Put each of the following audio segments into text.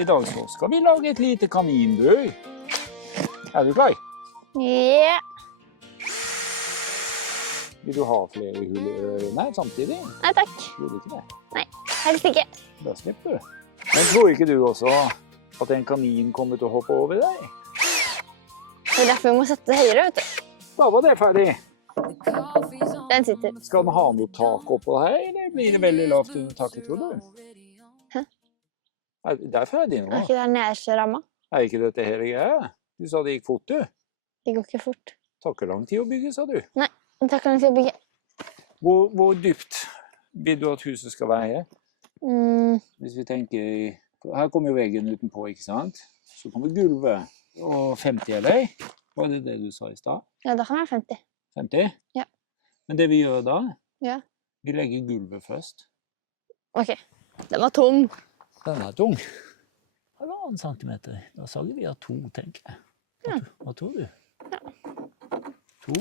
I dag så skal vi lage et lite kaninbrød. Er du klar? Ja. Vil du ha flere hull i ørene samtidig? Nei, takk. Vil du ikke det? Nei, helst ikke. Da slipper du. Men tror ikke du også at en kanin kommer til å hoppe over deg? Det er derfor vi må sette det høyere, vet du. Da var det ferdig. Den sitter. Skal den ha noe tak oppå her, eller blir det veldig lavt under taket, tror du? Hæ? Nei, det er ferdig nå. Er ikke det nederste ramma? Er ikke dette hele greia? Du sa det gikk fort, du. Det går ikke fort. Tar ikke lang tid å bygge, sa du. Nei, det tar ikke lang tid å bygge. Hvor dypt vil du at huset skal være? Hvis vi tenker, her kommer jo veggen utenpå, ikke sant? Så kommer gulvet, og 50 eller? Var det det du sa i sted? Ja, da kan det være 50. 50? Ja. Men det vi gjør da, Ja. vi legger gulvet først. Ok, den var tung. Den er tung. 1,5 centimeter. Da sager vi av 2, tenker jeg. Hva tror du? Ja. 2.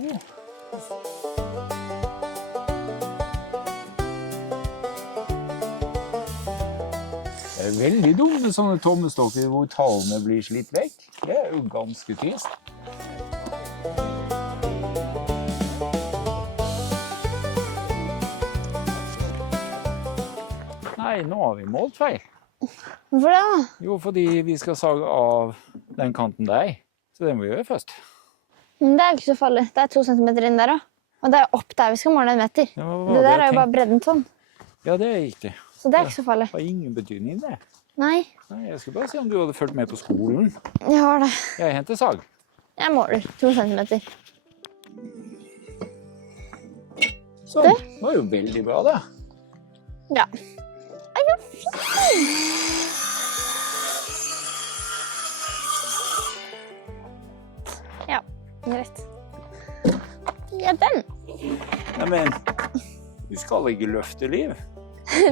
Det er veldig dumt med sånne tommestokker hvor tallene blir slitt vekk. Det er jo ganske trist. Nei, nå har vi målt feil. Hvorfor det da? Jo, fordi vi skal sage av den kanten der. Så det må vi gjøre først. Men det er ikke så farlig. Det er 2 centimeter inn der også. Og det er opp der vi skal måle 1 meter. Ja, det der er jo bare bredden sånn. Ja, det er riktig. Så det er ikke så farlig. Det har ingen betydning det. Nei, Nei, jeg skal bare se om du hadde fulgt med på skolen. jeg har det. Jeg henter sag. Jeg måler 2 centimeter. Sånn, det var jo veldig bra det. Ja. Ai, så fint! Ja, greit. Ja, den. Nei, men du skal ikke løfte liv.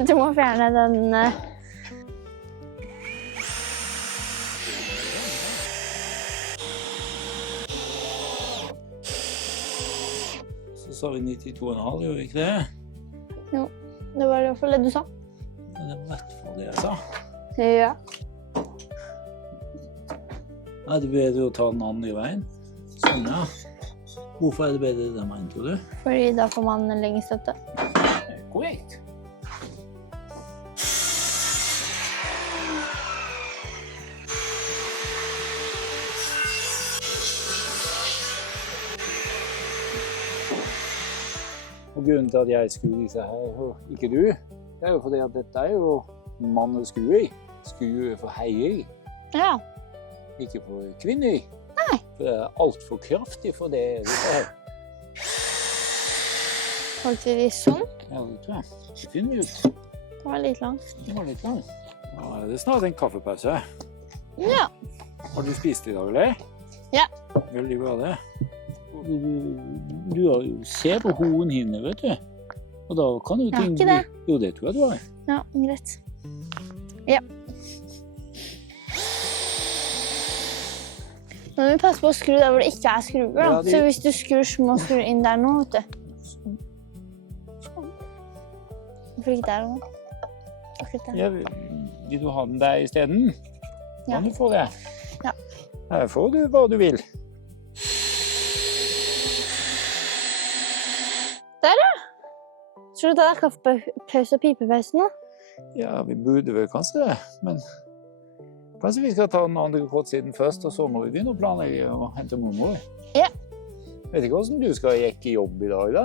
Du må fjerne den... Så sa vi 92,5, gjør vi ikke det? Jo, det var i hvert fall det du sa. Men det var i hvert fall det jeg sa. Ja. Er det bedre å ta den andre veien? Sånn, ja. Hvorfor er det bedre den veien, tror du? Fordi da får man en lengre støtte. Det er korrekt. Og grunnen til at jeg skrur disse her, og ikke du, det er jo fordi at dette er jo manneskruer. Skruer for heier, Ja. ikke for kvinner. Nei. For det er alt for kraftig for det. Holdt vi de sånn? Ja, det tror jeg. Det finner vi ut. Det var litt langt. Det var litt lang. Da er det snart en kaffepause. Ja. Har du spist i dag, eller? Ja. Veldig bra det. Du har jo se på hornhinne, vet du. Og da kan jo Jeg har ting ikke det. Jo, det tror jeg du har. Ja, greit. Ja. Nå må vi passe på å skru der hvor det ikke er skruer da. Ja, Så hvis du skrur små skruer inn der nå, vet du. Hvorfor ikke der nå? Akkurat der. Ja, vil du ha den der i stedet? Ja. Kan du få det? Ja. Her får du hva du vil. Der, ja. Skal du ta deg kaffepause og pipepause nå? Ja, vi burde vel kanskje det, men kanskje vi skal ta den andre kortsiden først, og så må vi begynne å planlegge og hente mormor. Ja. Vet ikke hvordan du skal jekke jobb i dag, da?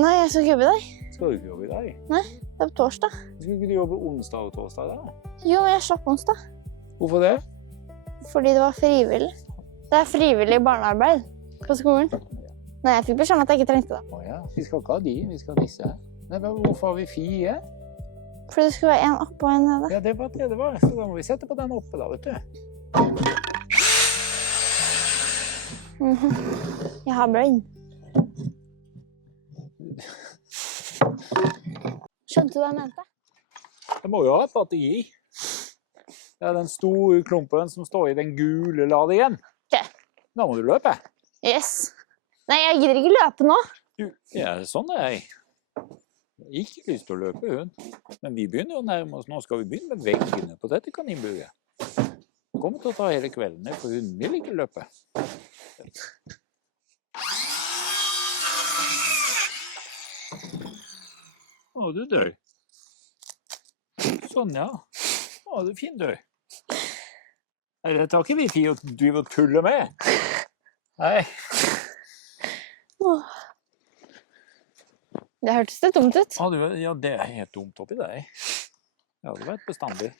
Nei, jeg skal ikke jobbe i dag. Skal du ikke jobbe i dag? Det er på torsdag. Skal ikke du jobbe onsdag og torsdag, da? Jo, men jeg slapp onsdag. Hvorfor det? Fordi det var frivillig. Det er frivillig barnearbeid på skolen. Nei, jeg fikk beskjed om at jeg ikke trengte det. Åja, vi skal ikke ha de, vi skal ha disse. Nei, men hvorfor har vi 4? Fordi det skulle være en oppe og en nede. Ja, det var det det var. Så da må vi sette på den oppe da, vet du. Jeg har brain. Skjønte du hva jeg mente? Det må jo ha et batteri. Det er den store klumpen som står i den gule ladingen. Ok. Da må du løpe. Yes. Nei, jeg gidder ikke løpe nå. Ja, sånn er jeg. Jeg har ikke lyst til å løpe, hun. Men vi begynner å nærme oss. Nå skal vi begynne med veggene på dette kaninburet. kommer til å ta hele kvelden, for hun vil ikke løpe. Å, du dør. Sånn, ja. Å, du er fin, du. Nei, det tar ikke vi tid å drive og tulle med. Nei. Det hørtes det dumt ut. Ja, det er helt dumt oppi deg. Det hadde vært bestandig.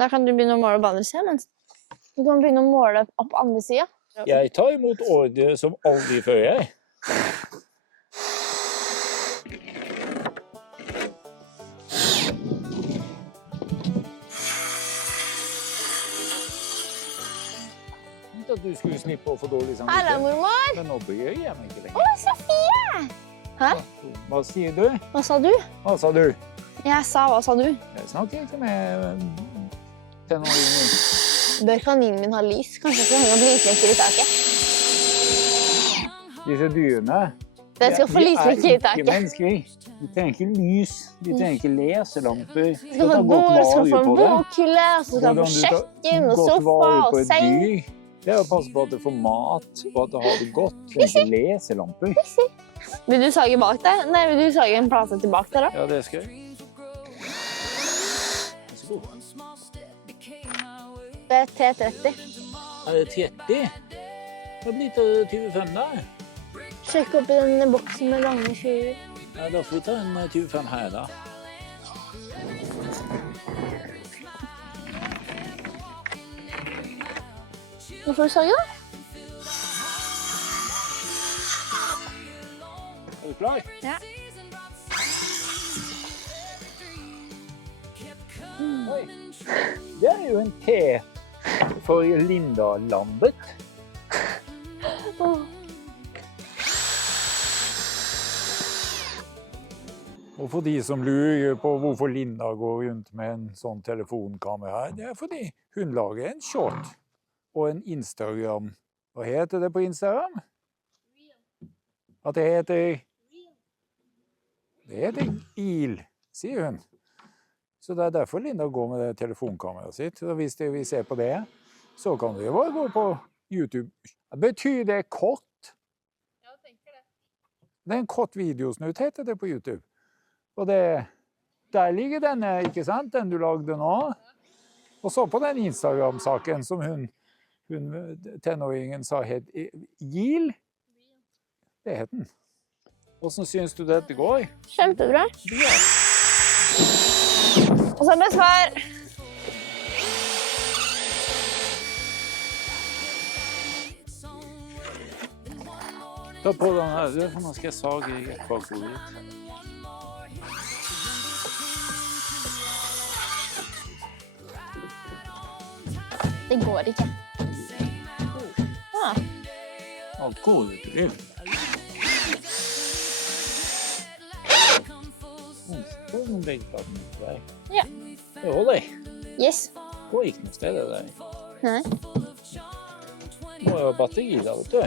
Da kan du begynne å måle på andre siden, mens du kan begynne å måle opp andre siden. Jeg tar imot ordre som aldri før, jeg. Ikke at du skulle slippe å få dårlig samvittighet. Hallo, mormor! Men nå bryr jeg meg ikke lenger. Å, Sofie! Hæ? Hva sier du? Hva sa du? Hva sa du? Jeg sa, hva sa du? Jeg snakker ikke med tenåringen. Bør kaninen min ha lys? Kanskje jeg skal henge opp lyslekker i taket? Disse dyrene, Det skal få lyslekker i de er ikke taket. mennesker. De trenger ikke lys, de trenger ikke leselamper. Du skal få en bokhylle, og så skal du få kjøkken og sofa og seng. dyr. Det er å passe på at det får mat, og at det har det godt. Det trenger ikke leselamper. Vil du sage bak der? Nei, vil du sage en plate tilbake der da? Ja, det skal jeg. Vær så god. Det er T30. Er det 30? Det blir til 25 da. Sjekk opp i denne boksen med lange skyer. Ja, da får vi ta en 25 her da. Nå får du sage da. Er du klar? Ja. Oi. Det er jo en T for Linda Lambert. Og for de som lurer på hvorfor Linda går rundt med en sånn telefonkamera, det er fordi hun lager en short og en Instagram. Hva heter det på Instagram? At det heter Il, sier hun. Så det er derfor Linda går med det telefonkameraet sitt. Så hvis dere vil se på det, så kan dere bare gå på YouTube. Betyr det kort? Ja, jeg tenker det. Det er en kort videosnutt, heter det på YouTube. Og der ligger denne, ikke sant? Den du lagde nå. Og så på den Instagram-saken som hun tenåringen sa het Gil. Det het den. Hvordan synes du dette går? Kjempebra. Ja. Og så besvar. Ta på den her, for nå skal jeg sage i bakhodet ditt. Det går ikke. Ah. Alt går ikke til. Får noen veggplaten på deg? Ja. Det holder. Yes. Går ikke noe sted det der. Nei. Må jo ha batteri da, vet du.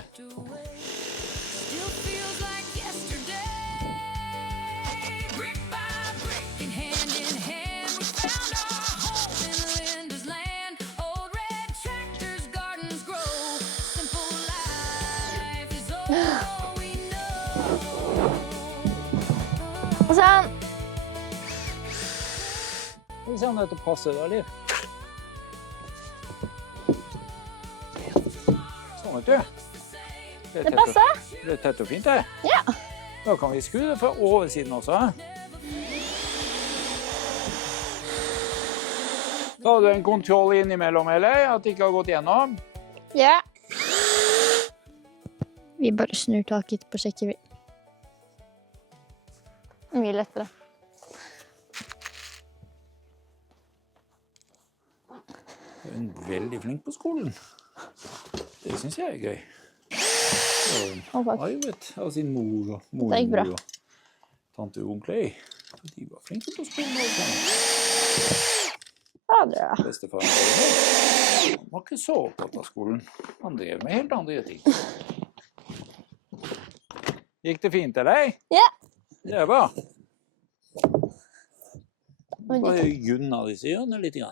Og sånn. Skal vi se om dette passer da, Liv. Sånn, vet du. Det passer. Det er tett og fint, det. Ja. Da kan vi skru det fra oversiden også. Tar du en kontroll innimellom, eller? At det ikke har gått gjennom? Ja. Vi bare snur taket på sjekker vi. Mye lettere. Du er veldig flink på skolen. Det synes jeg er gøy. Og bak. arvet av sin mor og Det gikk bra. mormor og tante og onkler. Og de var flinke på skolen. Og Ja, det er det. bestefaren var ikke så opptatt av skolen. Han drev med helt andre ting. Gikk det fint, eller? Ja. Det er bra. Men Bare gunna disse hjørnene litt. Grann.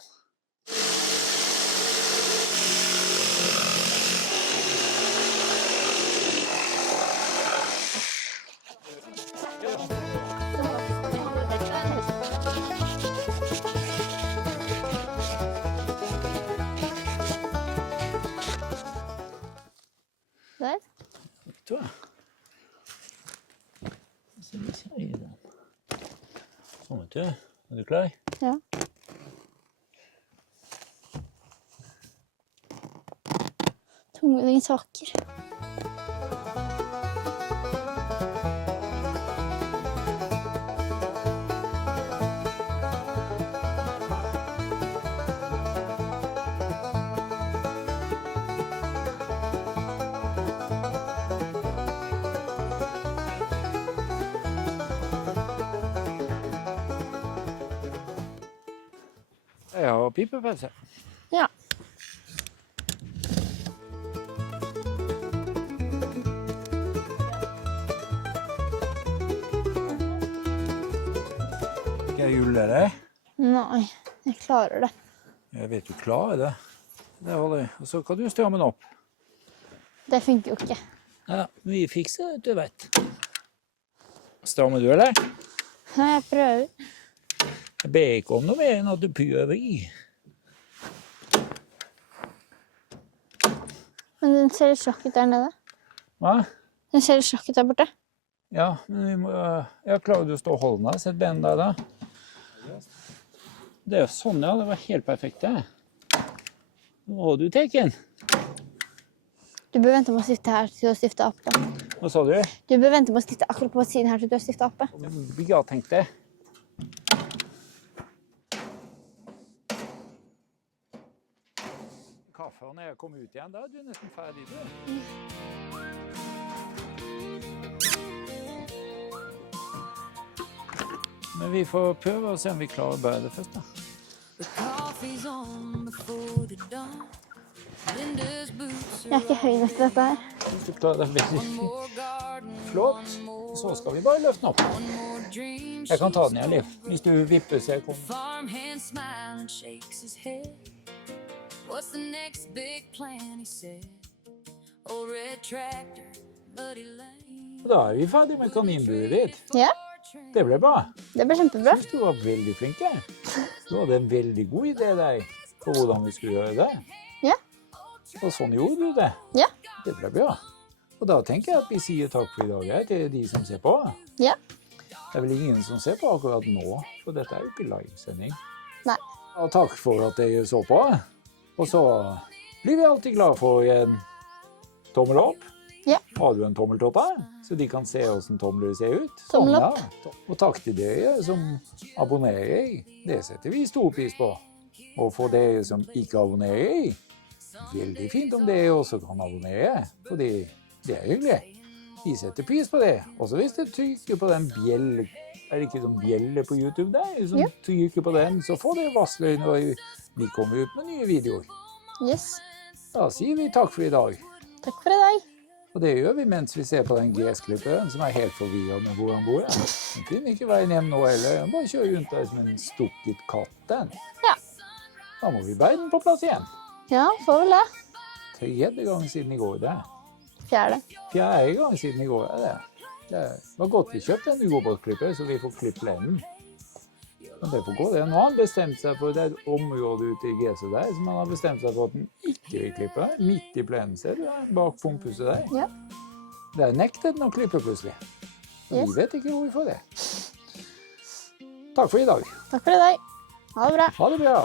Der. Tror jeg. Så vi ser i den. Sånn, vet du. Er du klar? Ja. Tunge saker. Jeg har pipepause. Ja. Skal jeg julle deg? Nei, jeg klarer det. Jeg vet du klarer det. Det holder jeg. Og så kan du stramme den opp. Det funker jo ikke. Ja, vi fikser det, du vet. Strammer du, eller? Ja, jeg prøver. Jeg ber ikke om noe mer enn at du prøver i. Men den ser litt slakk ut der nede. Hva? Den ser litt slakk ut der borte. Ja, men vi må... Ja, klarer du å stå og holde den der? Sett benen der, da. Det er jo sånn, ja. Det var helt perfekt, det. Nå har du teken. Du bør vente med å stifte her til du har stiftet ape. Hva sa du? Du bør vente med å stifte akkurat på siden her til du har stiftet ape. Ja, tenk det. Kaffe, og når jeg kommer ut igjen, da er du nesten ferdig, du. Men vi får prøve å se om vi klarer å bære det først, da. Jeg er ikke høy nok til dette her. Hvis du klarer det veldig fint. Flott. Så skal vi bare løfte den opp. Jeg kan ta den igjen, Liv. Hvis du vipper, så jeg kommer. Og da er vi ferdig med kaninburet ditt. Ja, Det ble bra. det blir kjempebra. Jeg synes du var veldig flink. Du hadde en veldig god idé der på hvordan vi skulle gjøre det. Ja. Og sånn gjorde du det. Ja. Det ble bra. Og da tenker jeg at vi sier takk for i dag her til de som ser på. Ja. Det er vel ingen som ser på akkurat nå, for dette er jo ikke livesending. Nei. Og takk for at dere så på. Og så blir vi alltid glad for en tommel opp. Ja. Har du en tommeltotta, så de kan se hvordan tomler ser ut? Tommel opp. Ja. Og takk til dere som abonnerer. Det setter vi stor pris på. Og for dere som ikke abonnerer, veldig fint om dere også kan abonnere, fordi det er hyggelig. Vi setter pris på det. Også hvis du trykker på den bjelle, er det ikke sånn bjelle på YouTube der? Hvis du trykker på den, så får dere varsler når vi kommer ut med nye videoer. Yes. Da sier vi takk for i dag. Takk for i dag. Og det gjør vi mens vi ser på den gressklipperen som er helt forvirret med hvor han bor. Den finner ikke veien hjem nå heller. Den bare kjører rundt der som en stukket katt, den. Ja. Da må vi bære den på plass igjen. Ja, får vel det. 3. gang siden i går, det. 4. 4. gang siden i går, det. Det var godt vi kjøpte en ubåtklipper, så vi får klippe plenen. Men det får gå det. Nå har han bestemt seg for det er et område ute i gresset der, som han har bestemt seg for at den ikke vil klippe. Midt i plenen, ser du, bak pumphuset der. Ja. Der nektet den å klippe plutselig. Og Yes. vi vet ikke hvorfor det. Takk for i dag. Takk for i dag. Ha det bra. Ha det bra.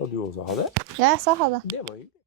Og du også ha det? Ja, jeg sa ha det. Det var hyggelig.